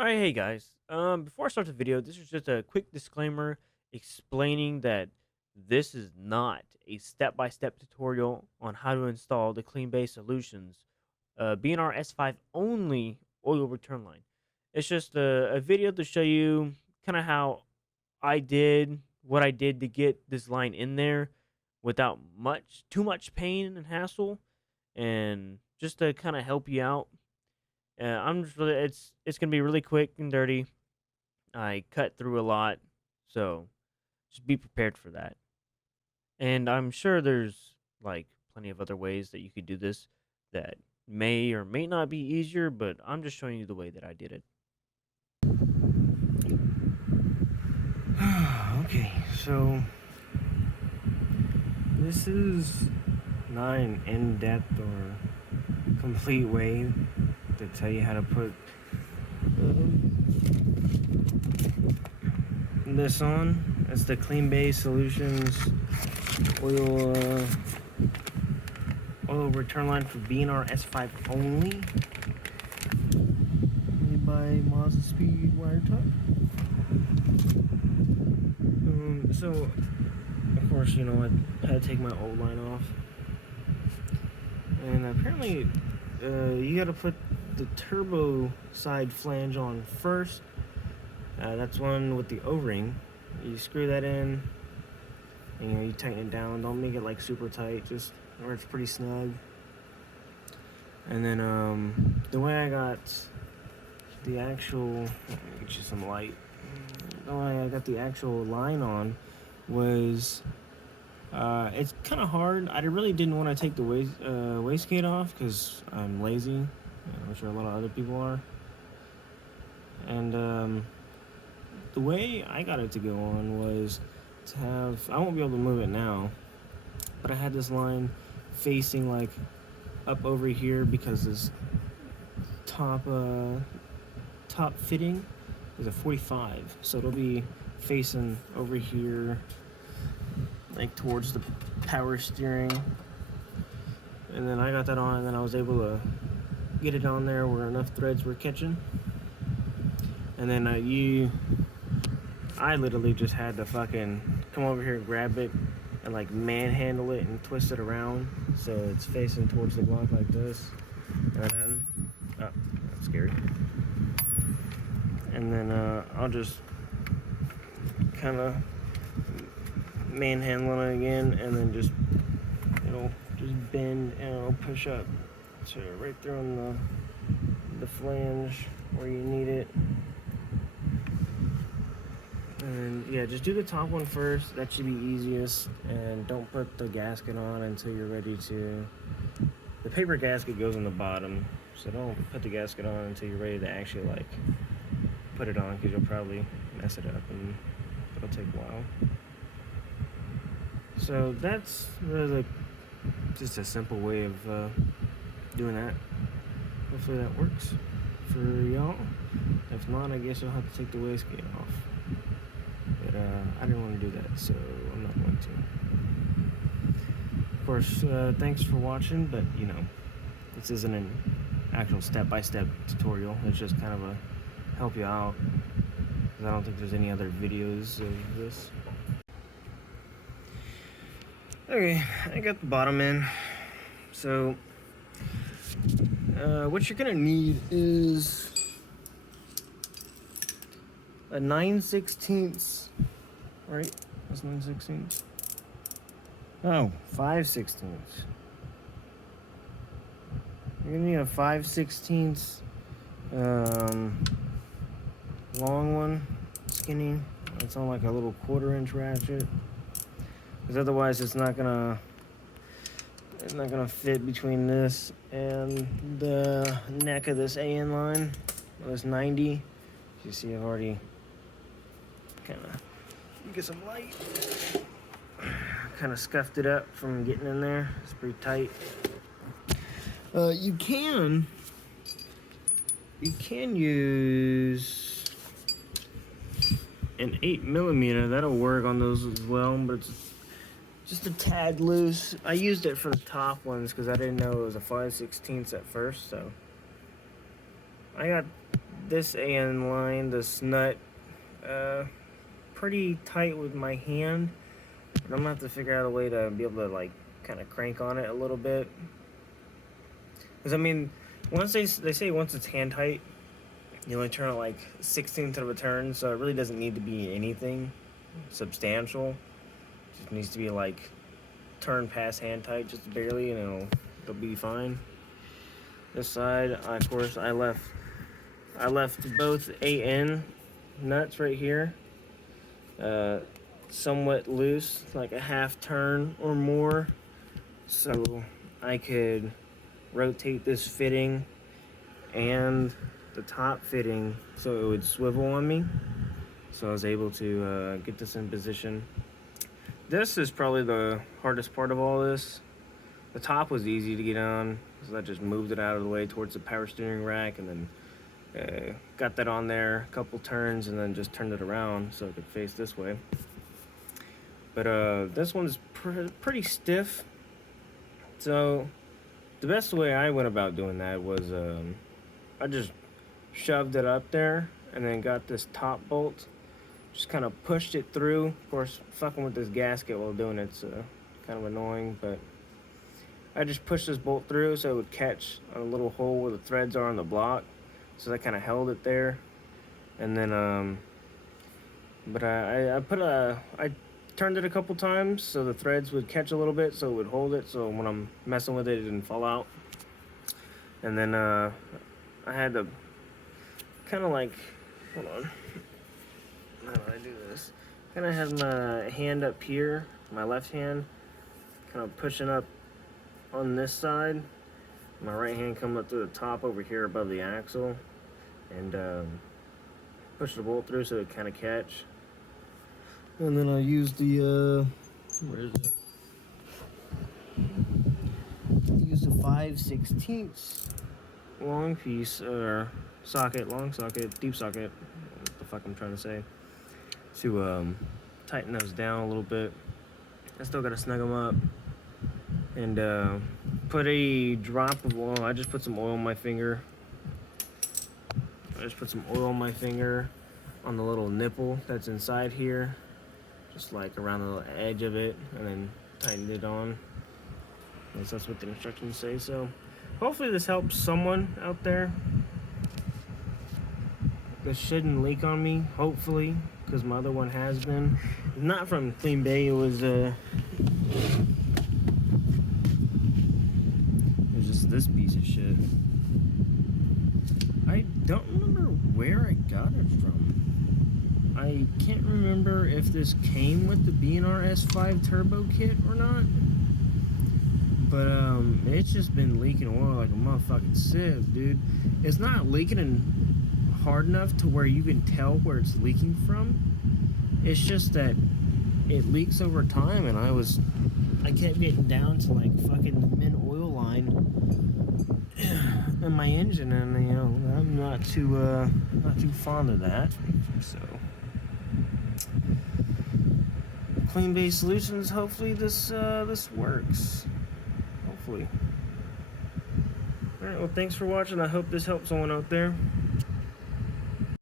All right, hey guys. Before I start the video, this is just a quick disclaimer explaining that this is not a step-by-step tutorial on how to install the Clean Solutions BNR S5 only oil return line. It's just a video to show you kind of how I did what I did to get this line in there without too much pain and hassle, and just to kind of help you out. I'm just really it's gonna be really quick and dirty. I cut through a lot, so just be prepared for that. And I'm sure there's like plenty of other ways that you could do this that may or may not be easier, but I'm just showing you the way that I did it. Okay, so this is not an in-depth or complete way to tell you how to put this on. It's the Clean Solutions oil oil return line for BNR S5 only. Made by Mazdaspeed wire top. So of course, you know, I had to take my old line off, and apparently you got to put the turbo side flange on first. That's one with the O-ring. You screw that in, and, you know, you tighten it down. Don't make it like super tight, just where it's pretty snug. And then the way I got the actual, let me get you some light. The way I got the actual line on was, it's kind of hard. I really didn't want to take the wastegate off because I'm lazy. I'm sure a lot of other people are. And the way I got it to go on was to have, I won't be able to move it now, but I had this line facing like up over here because this top fitting is a 45, so it'll be facing over here like towards the power steering. And then I got that on, and then I was able to get it on there where enough threads were catching. And then I literally just had to fucking come over here and grab it and like manhandle it and twist it around so it's facing towards the block like this. And then, oh, that's scary. And then I'll just kind of manhandle it again, and then just, it'll just bend and it'll push up to right there on the flange where you need it. And yeah, just do the top one first. That should be easiest. And don't put the gasket on until you're ready to. The paper gasket goes on the bottom, so don't put the gasket on until you're ready to actually like put it on, because you'll probably mess it up and it'll take a while. So that's really just a simple way of doing that. Hopefully that works for y'all. If not, I guess you'll have to take the wastegate off. But I didn't want to do that, so I'm not going to. Of course, thanks for watching, but you know, this isn't an actual step-by-step tutorial. It's just kind of a help you out, because I don't think there's any other videos of this. Okay, I got the bottom in. So what you're gonna need is a 9/16, right? That's 9/16. Oh, 5/16. You're gonna need a 5/16 long one, skinny. It's on like a little 1/4-inch ratchet, because otherwise it's not gonna fit between this and the neck of this AN line. Well, it's 90. You see, I've already kind of, get some light, kind of scuffed it up from getting in there. It's pretty tight. You can use an 8mm. That'll work on those as well, but it's just a tad loose. I used it for the top ones because I didn't know it was a 5/16 at first, so I got this AN line, this nut, pretty tight with my hand, but I'm gonna have to figure out a way to be able to like kind of crank on it a little bit. Because I mean, once they say once it's hand tight, you only turn it like 16th of a turn, so it really doesn't need to be anything substantial. It just needs to be like turn past hand tight just barely, and it'll be fine. This side, of course, I left both AN nuts right here, somewhat loose, like a half turn or more, so I could rotate this fitting and the top fitting so it would swivel on me. So I was able to get this in position. This is probably the hardest part of all this. The top was easy to get on, so I just moved it out of the way towards the power steering rack, and then got that on there a couple turns, and then just turned it around so it could face this way. But this one's pretty stiff. So the best way I went about doing that was I just shoved it up there and then got this top bolt, just kind of pushed it through. Of course, fucking with this gasket while doing it's kind of annoying, but I just pushed this bolt through so it would catch on a little hole where the threads are on the block, so that kind of held it there. And then but I turned it a couple times so the threads would catch a little bit, so it would hold it, so when I'm messing with it, it didn't fall out. And then I had to kind of like, hold on, how do I do this? Kind of have my hand up here, my left hand, kind of pushing up on this side. My right hand coming up to the top over here above the axle, and push the bolt through so it kind of catch. And then I use the where is it? I use the 5/16 long piece or socket, long socket, deep socket. What the fuck I'm trying to say? To tighten those down a little bit. I still gotta snug them up. And put a drop of oil. I just put some oil on my finger. On the little nipple that's inside here, just like around the edge of it, and then tightened it on. At least that's what the instructions say. So hopefully this helps someone out there. This shouldn't leak on me, hopefully, because my other one has been. Not from Clean Bay, it was just this piece of shit. I don't remember where I got it from. I can't remember if this came with the BNR S5 turbo kit or not. But it's just been leaking oil like a motherfucking sieve, dude. It's not leaking in hard enough to where you can tell where it's leaking from. It's just that it leaks over time, and I kept getting down to like fucking the min oil line in my engine, and I'm not too fond of that. So Clean Bay Solutions, hopefully this works. Hopefully. Alright, well, thanks for watching. I hope this helps someone out there.